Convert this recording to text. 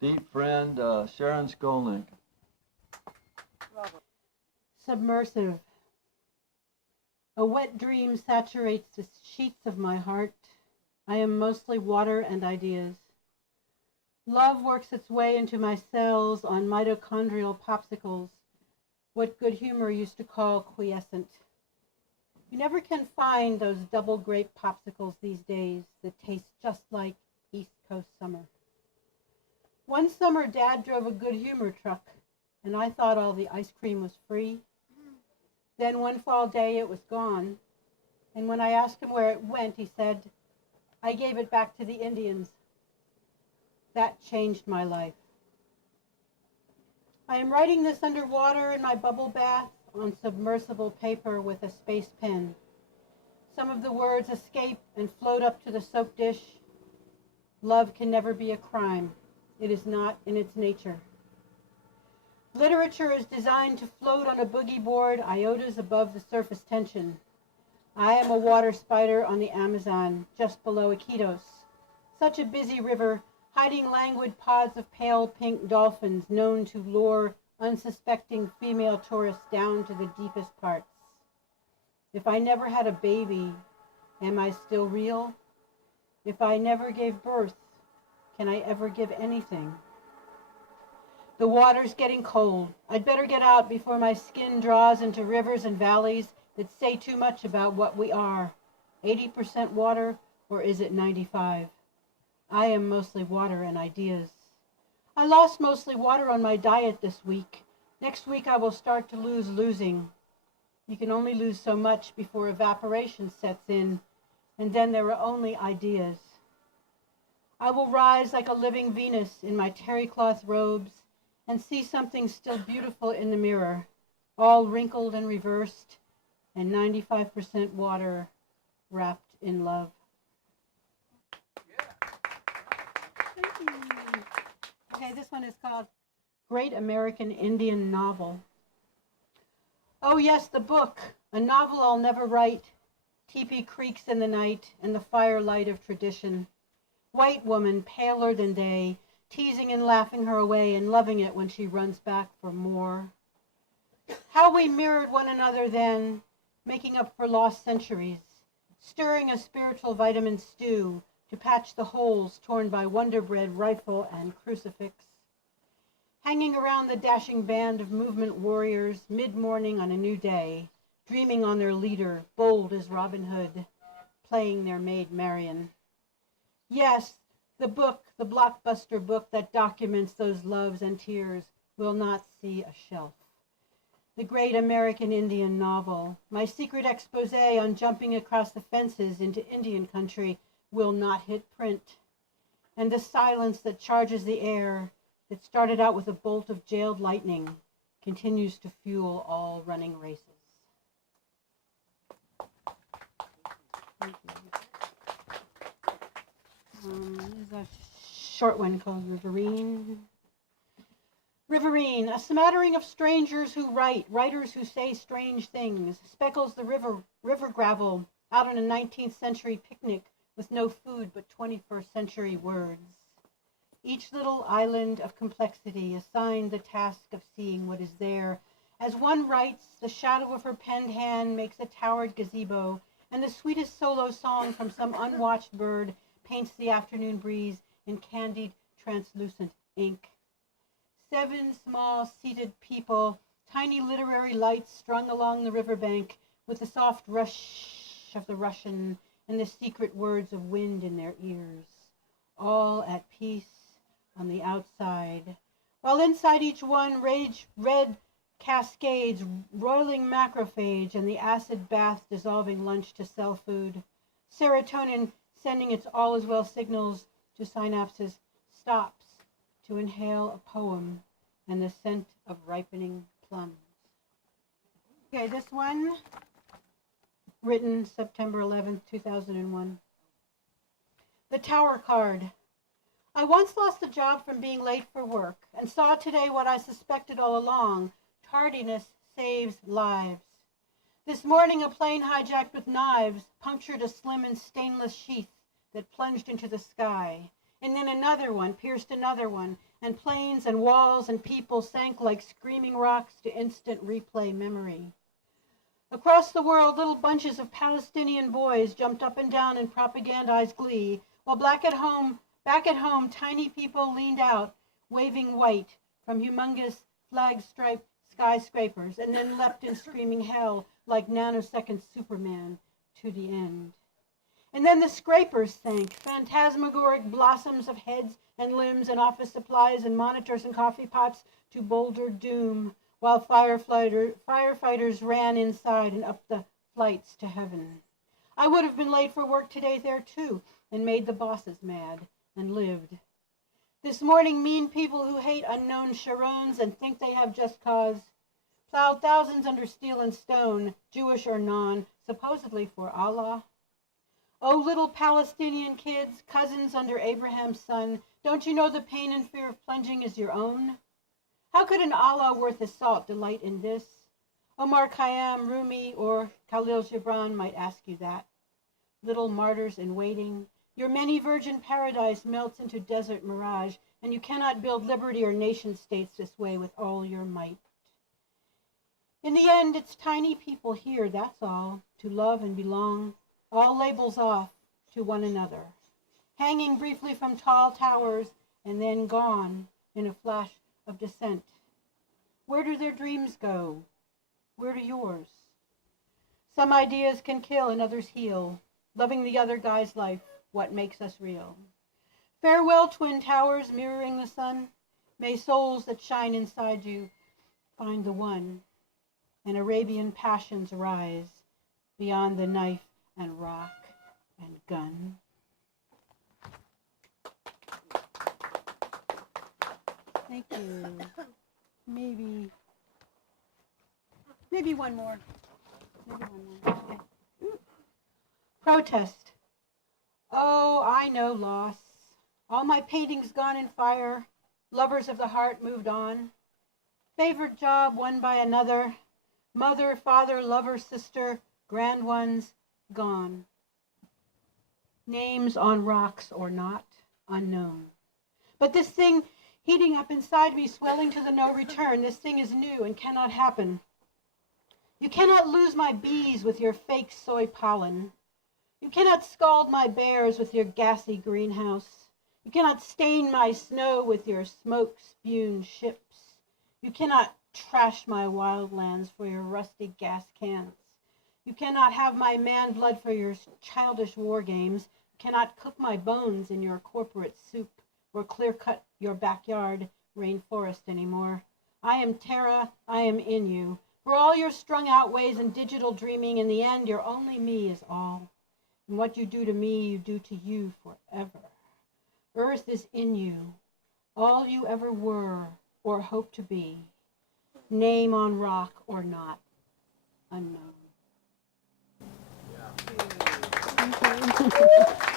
deep friend, Sharon Skolnick. Submersive. A wet dream saturates the sheets of my heart. I am mostly water and ideas. Love works its way into my cells on mitochondrial popsicles, what good humor used to call quiescent. You never can find those double grape popsicles these days that taste just like East Coast summer. One summer, Dad drove a good humor truck, and I thought all the ice cream was free. Then one fall day it was gone, and when I asked him where it went, he said, "I gave it back to the Indians." That changed my life. I am writing this underwater in my bubble bath on submersible paper with a space pen. Some of the words escape and float up to the soap dish. Love can never be a crime. It is not in its nature. Literature is designed to float on a boogie board, iotas above the surface tension. I am a water spider on the Amazon, just below Iquitos. Such a busy river, hiding languid pods of pale pink dolphins known to lure unsuspecting female tourists down to the deepest parts. If I never had a baby, am I still real? If I never gave birth, can I ever give anything? The water's getting cold. I'd better get out before my skin draws into rivers and valleys that say too much about what we are. 80% water, or is it 95? I am mostly water and ideas. I lost mostly water on my diet this week. Next week I will start to lose losing. You can only lose so much before evaporation sets in, and then there are only ideas. I will rise like a living Venus in my terry cloth robes and see something still beautiful in the mirror, all wrinkled and reversed, and 95% water wrapped in love. Okay, this one is called Great American Indian Novel. Oh yes, the book, a novel I'll never write. Teepee creaks in the night and the firelight of tradition. White woman, paler than day, teasing and laughing her away and loving it when she runs back for more. How we mirrored one another then, making up for lost centuries, stirring a spiritual vitamin stew to patch the holes torn by Wonder Bread rifle and crucifix. Hanging around the dashing band of movement warriors mid-morning on a new day, dreaming on their leader, bold as Robin Hood, playing their maid Marian. Yes, the book, the blockbuster book that documents those loves and tears, will not see a shelf. The Great American Indian Novel, my secret expose on jumping across the fences into Indian country, will not hit print. And the silence that charges the air, that started out with a bolt of jailed lightning, continues to fuel all running races. Thank you. There's a short one called Riverine. Riverine, a smattering of strangers who write, writers who say strange things, speckles the river gravel out on a 19th century picnic with no food but 21st century words. Each little island of complexity assigned the task of seeing what is there. As one writes, the shadow of her penned hand makes a towered gazebo, and the sweetest solo song from some unwatched bird paints the afternoon breeze in candied, translucent ink. 7 small seated people, tiny literary lights strung along the riverbank with the soft rush of the Russian and the secret words of wind in their ears, all at peace on the outside, while inside each one rage red cascades, roiling macrophage, and the acid bath dissolving lunch to cell food. Serotonin sending its all-is-well signals to synapses, stops to inhale a poem and the scent of ripening plums. Okay, this one, written September 11th, 2001. The Tower Card. I once lost a job from being late for work and saw today what I suspected all along. Tardiness saves lives. This morning, a plane hijacked with knives punctured a slim and stainless sheath that plunged into the sky. And then another one pierced another one, and planes and walls and people sank like screaming rocks to instant replay memory. Across the world, little bunches of Palestinian boys jumped up and down in propagandized glee, while back at home, tiny people leaned out, waving white from humongous flag-striped skyscrapers, and then leapt in screaming hell like nanosecond Superman to the end. And then the scrapers sank, phantasmagoric blossoms of heads and limbs and office supplies and monitors and coffee pots to boulder doom, while firefighters ran inside and up the flights to heaven. I would have been late for work today there too, and made the bosses mad, and lived. This morning, mean people who hate unknown Sharons and think they have just cause plowed thousands under steel and stone, Jewish or non, supposedly for Allah. Oh, little Palestinian kids, cousins under Abraham's son, don't you know the pain and fear of plunging is your own? How could an Allah worth his salt delight in this? Omar Khayyam, Rumi, or Khalil Gibran might ask you that. Little martyrs in waiting, your many virgin paradise melts into desert mirage, and you cannot build liberty or nation states this way with all your might. In the end, it's tiny people here, that's all, to love and belong, all labels off to one another, hanging briefly from tall towers and then gone in a flash of descent. Where do their dreams go? Where do yours? Some ideas can kill and others heal, loving the other guy's life, what makes us real. Farewell, twin towers mirroring the sun. May souls that shine inside you find the one, and Arabian passions rise beyond the knife and rock and gun. Thank you. Maybe one more. Okay. Protest. Oh, I know loss. All my paintings gone in fire. Lovers of the heart moved on. Favorite job won by another. Mother, father, lover, sister, grand ones gone. Names on rocks or not, unknown. But this thing heating up inside me, swelling to the no return, this thing is new and cannot happen. You cannot lose my bees with your fake soy pollen. You cannot scald my bears with your gassy greenhouse. You cannot stain my snow with your smoke-spewed ships. You cannot trash my wildlands for your rusty gas cans. You cannot have my man blood for your childish war games. You cannot cook my bones in your corporate soup or clear-cut your backyard rainforest anymore. I am Terra, I am in you. For all your strung-out ways and digital dreaming, in the end, your only me is all. And what you do to me, you do to you forever. Earth is in you, all you ever were or hope to be. Name on rock or not, unknown. Yeah.